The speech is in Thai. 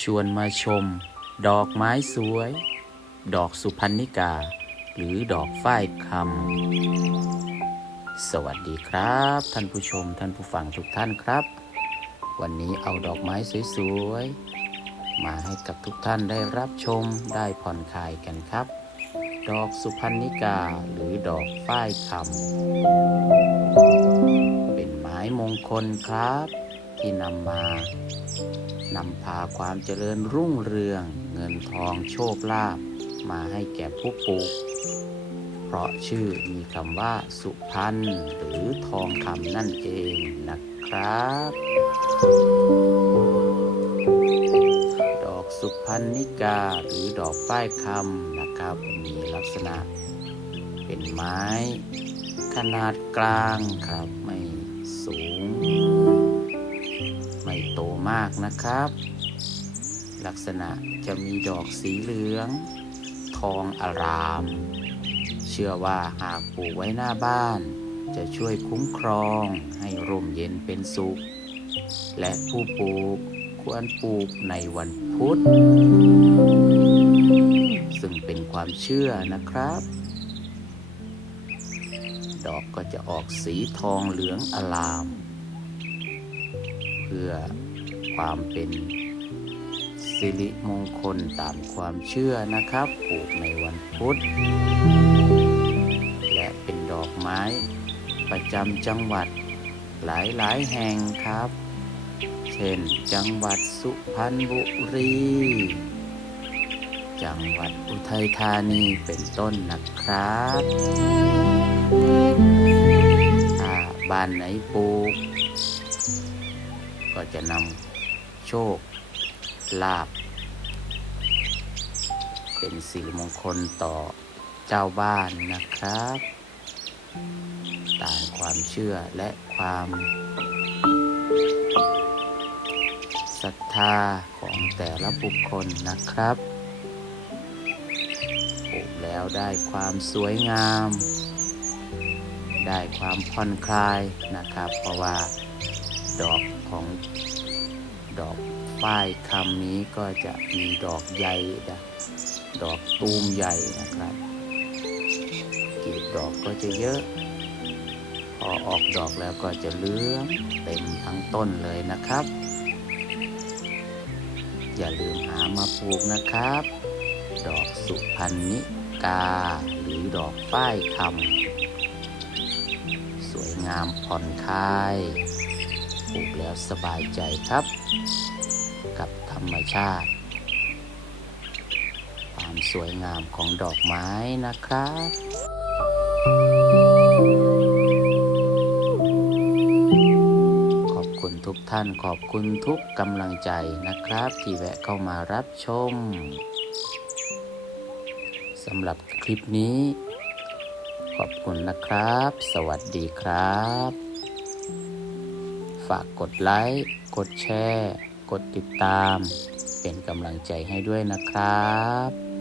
ชวนมาชม ดอกไม้สวย ดอกสุพรรณิกา หรือดอกฝ้ายคำสวัสดีครับ ท่านผู้ชมท่านผู้ฟังทุกท่านครับ วันนี้เอาดอกไม้สวยๆ มาให้กับทุกท่านได้รับชมได้ผ่อนคลายกันครับ ดอกสุพรรณิกาหรือดอกฝ้ายคำเป็นไม้มงคลครับ ที่นำมานำพาความเจริญรุ่งเรือง เงินทองโชคลาภมาให้แก่ผู้ปลูก เพราะชื่อมีคำว่าสุพรรณหรือทองคำนั่นเองนะครับ ดอกสุพรรณิกาหรือดอกฝ้ายคำนะครับ มีลักษณะเป็นไม้ ขนาดกลางครับไม่สูง มากนะครับ ลักษณะจะมีดอกสีเหลือง ทองอาราม เชื่อว่าหากปลูกไว้หน้าบ้าน จะช่วยคุ้มครองให้ร่มเย็นเป็นสุข และผู้ปลูกควรปลูกในวันพุธ ซึ่งเป็นความเชื่อนะครับดอกก็จะออกสีทองเหลืองอลาม เพื่อ ความเป็นสิริมงคลตามความเชื่อนะครับปลูกในวันพุธ และเป็นดอกไม้ประจำจังหวัดหลายๆแห่งครับ เช่น จังหวัดสุพรรณบุรี จังหวัดอุทัยธานีเป็นต้นนะครับถ้าบ้านไหนปลูก ก็จะนำ ค ลาบ เป็นสิริมงคลต่อเจ้าบ้านนะครับ ตามความเชื่อและความศรัทธาของแต่ละบุคคลนะครับปลูกแล้วได้ความสวยงาม ได้ความผ่อนคลายนะครับ เพราะว่าดอกของ ดอกฝ้ายคำนี้ก็จะมีดอกใหญ่นะดอกตูมใหญ่นะครับกลีบดอกก็จะเยอะ พอออกดอกแล้วก็จะเหลืองเต็มทั้งต้นเลยนะครับ อย่าลืมหามาปลูกนะครับ ดอกสุพรรณิกา หรือดอกฝ้ายคำสวยงามผ่อนคลาย ปลูกแล้วสบายใจครับ กับธรรมชาติ ความสวยงามของดอกไม้นะครับ ขอบคุณทุกท่านขอบคุณทุกกำลังใจนะครับ ที่แวะเข้ามารับชมสำหรับคลิปนี้ ขอบคุณนะครับ สวัสดีครับ ฝากกดไลค์ กดแชร์ กดติดตาม เป็นกำลังใจให้ด้วยนะครับ